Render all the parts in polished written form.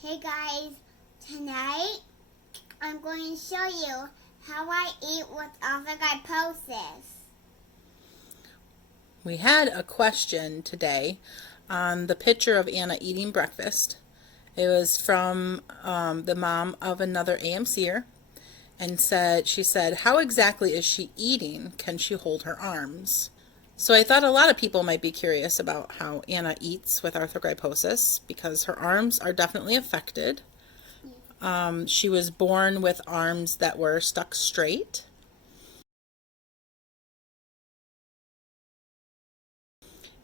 Hey guys, tonight I'm going to show you how I eat with arthrogryposis. We had a question today on the picture of Anna eating breakfast. It was from the mom of another AMCer, and she said, how exactly is she eating? Can she hold her arms? So I thought a lot of people might be curious about how Anna eats with arthrogryposis because her arms are definitely affected. She was born with arms that were stuck straight.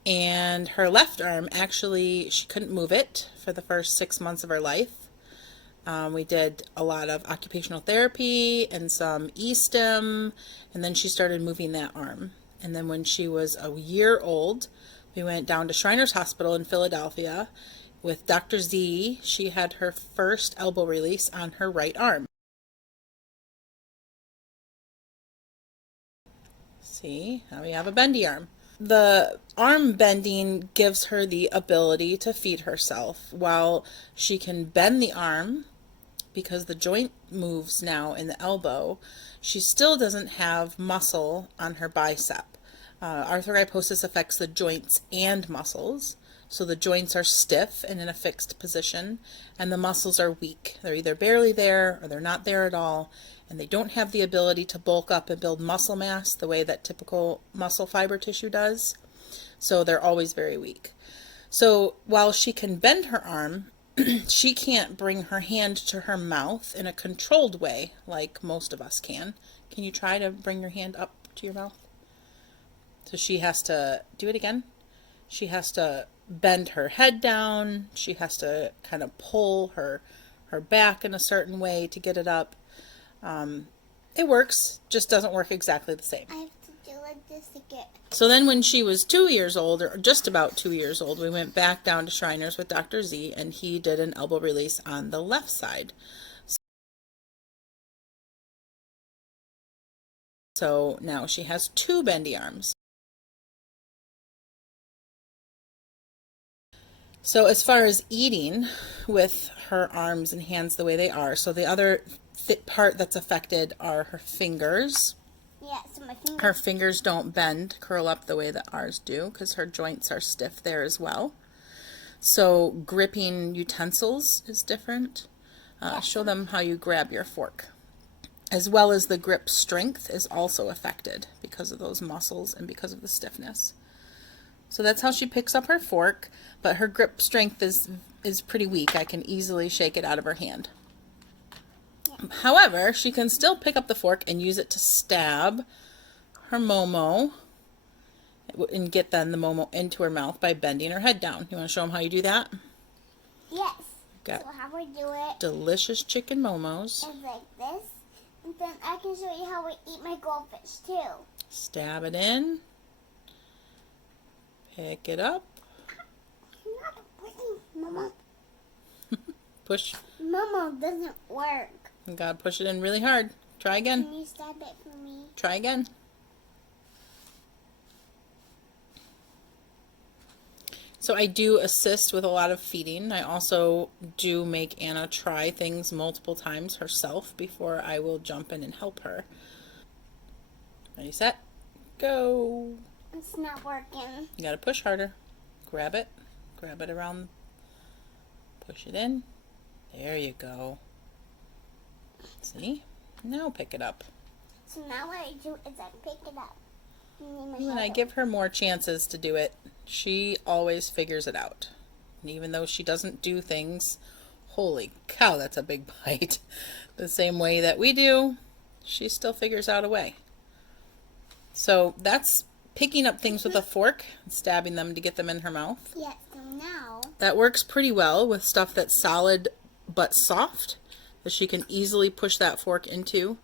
And her left arm, actually, she couldn't move it for the first 6 months of her life. We did a lot of occupational therapy and some e-stim, and then she started moving that arm. And then when she was a year old, we went down to Shriners Hospital in Philadelphia with Dr. Z. She had her first elbow release on her right arm. See, now we have a bendy arm. The arm bending gives her the ability to feed herself. While she can bend the arm, because the joint moves now in the elbow, she still doesn't have muscle on her bicep. Arthrogryposis affects the joints and muscles, so the joints are stiff and in a fixed position, and the muscles are weak. They're either barely there or they're not there at all, and they don't have the ability to bulk up and build muscle mass the way that typical muscle fiber tissue does, so they're always very weak. So while she can bend her arm, she can't bring her hand to her mouth in a controlled way like most of us can. Can you try to bring your hand up to your mouth? So she has to do it again. She has to bend her head down. She has to kind of pull her back in a certain way to get it up. It works, just doesn't work exactly the same. I have to do like this to get. So then when she was 2 years old, or just about 2 years old, we went back down to Shriners with Dr. Z, and he did an elbow release on the left side. So now she has two bendy arms. So as far as eating with her arms and hands the way they are, so the other part that's affected are her fingers. Yeah, so my fingers. Her fingers don't bend, curl up the way that ours do, because her joints are stiff there as well. So gripping utensils is different. Show them how you grab your fork. As well as the grip strength is also affected because of those muscles and because of the stiffness. So that's how she picks up her fork, but her grip strength is pretty weak. I can easily shake it out of her hand. However, she can still pick up the fork and use it to stab her momo and get then the momo into her mouth by bending her head down. You want to show them how you do that? Yes. Got so how I do it delicious chicken momos. is like this, and then I can show you how I eat my goldfish too. Stab it in. Pick it up. I'm not pushing, Mama. Push. Mama doesn't work. You gotta push it in really hard. Try again. Can you stab it for me? Try again. So I do assist with a lot of feeding. I also do make Anna try things multiple times herself before I will jump in and help her. Ready, set, go. It's not working. You gotta push harder. Grab it around, push it in. There you go. See? Now pick it up. So now what I do is I pick it up. When I give her more chances to do it, she always figures it out. And even though she doesn't do things, holy cow, that's a big bite, the same way that we do, she still figures out a way. So that's picking up things with a fork and stabbing them to get them in her mouth. Yes, so now. That works pretty well with stuff that's solid but soft, that she can easily push that fork into.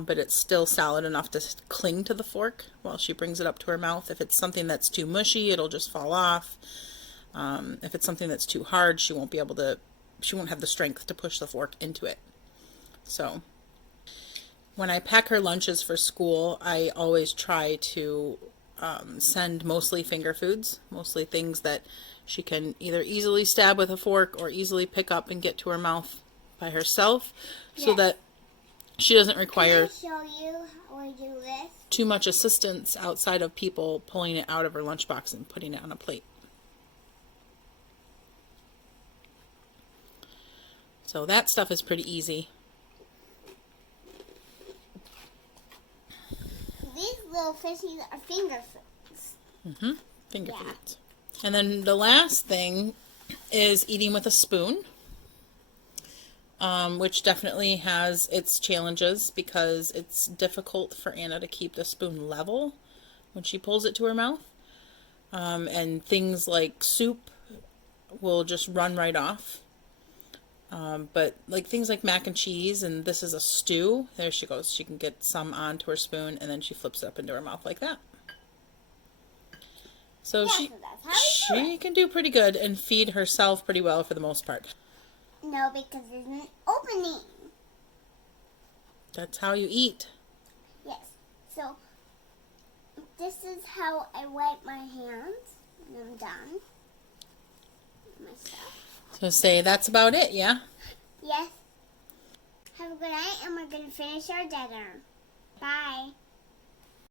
But it's still solid enough to cling to the fork while she brings it up to her mouth. If it's something that's too mushy, it'll just fall off. If it's something that's too hard, she won't have the strength to push the fork into it. So when I pack her lunches for school, I always try to send mostly finger foods, mostly things that she can either easily stab with a fork or easily pick up and get to her mouth by herself, so Yes. that she doesn't Can require I show you how I do this? too much assistance outside of people pulling it out of her lunchbox and putting it on a plate. So that stuff is pretty easy. These little fishies are finger foods. Finger Yeah. foods. And then the last thing is eating with a spoon, which definitely has its challenges because it's difficult for Anna to keep the spoon level when she pulls it to her mouth. And things like soup will just run right off. But like things like mac and cheese, and this is a stew, there she goes. She can get some onto her spoon and then she flips it up into her mouth like that. So Yeah, so that's how we do she can do pretty good and feed herself pretty well for the most part. No, because there's an opening. That's how you eat. Yes. So this is how I wipe my hands when I'm done. Myself. So say that's about it, yeah? Yes. Have a good night, and we're going to finish our dinner. Bye.